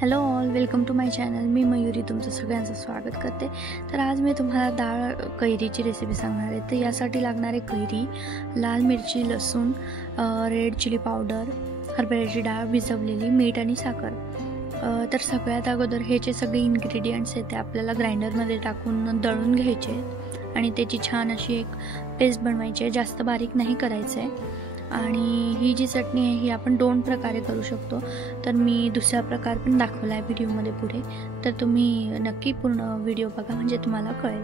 Hello all, welcome to my channel. मी मयुरी तुमचं सगळ्यांचं स्वागत करते. तर आज मी तुम्हाला डाळ कैरीची रेसिपी सांगणार आहे. तर यासाठी लागणारे कैरी, लाल मिरची, लसूण, रेड चिली पावडर, हरभऱ्याची डाळ भिजवलेली, मीठ आणि साखर. तर सगळ्यात अगोदर हे जे सगळे इन्ग्रेडियंट्स आहेत ते आपल्याला ग्राइंडरमध्ये टाकून दळून घ्यायचे आहेत आणि त्याची छान अशी एक पेस्ट बनवायची आहे. जास्त बारीक नाही करायचं आहे. आणि ही जी चटणी आहे ही आपण दोन प्रकारे करू शकतो. तर मी दुसरा प्रकार पण दाखवला आहे व्हिडिओमध्ये पुढे, तर तुम्ही नक्की पूर्ण व्हिडिओ बघा म्हणजे तुम्हाला कळेल.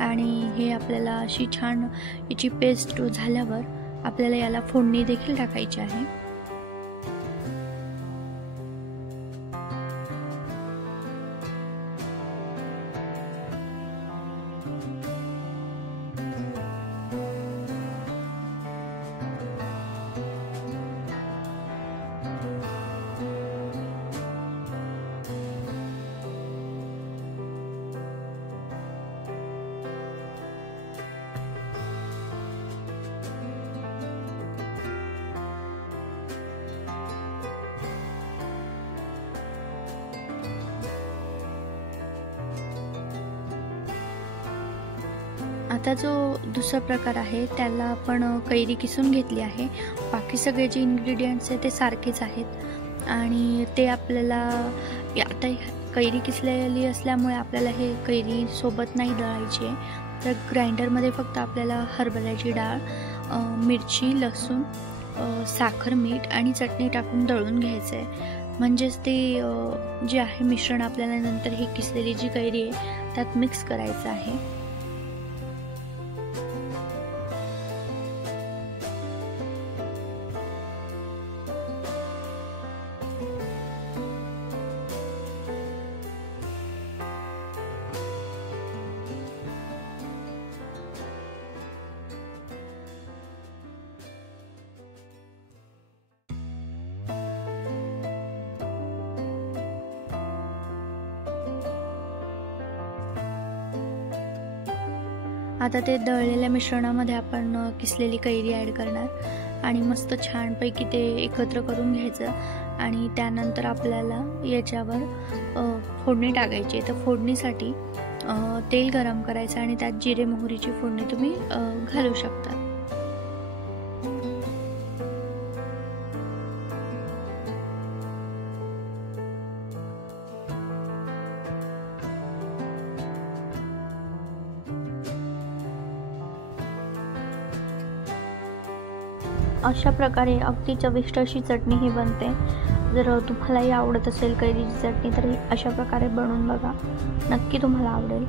आणि हे आपल्याला अशी छान याची पेस्ट झाल्यावर आपल्याला याला फोडणी देखील टाकायची आहे. आता जो दुसरा प्रकार आहे त्याला आपण कैरी किसून घेतली आहे. बाकी सगळे जे इन्ग्रेडियंट्स आहेत ते सारखेच आहेत आणि ते आपल्याला आता कैरी किसलेली असल्यामुळे आपल्याला हे कैरी सोबत नाही दळायची आहे. तर ग्राइंडरमध्ये फक्त आपल्याला हरभऱ्याची डाळ, मिरची, लसूण, साखर, मीठ आणि चटणी टाकून दळून घ्यायचं आहे. म्हणजेच ते जे आहे मिश्रण आपल्याला नंतर ही किसलेली जी कैरी आहे त्यात मिक्स करायचं आहे. आता ते दळलेल्या मिश्रणामध्ये आपण किसलेली कैरी ॲड करणार आणि मस्त छानपैकी ते एकत्र करून घ्यायचं. आणि त्यानंतर आपल्याला याच्यावर फोडणी टाकायची. तर फोडणीसाठी तेल गरम करायचं आणि त्यात जिरे मोहरीची फोडणी तुम्ही घालू शकता. अशा प्रकारे अगदी चविष्ट अशी चटणी ही बनते. जर तुम्हालाही आवडत असेल कैरीची चटणी तर अशा प्रकारे बनवून बघा, नक्की तुम्हाला आवडेल.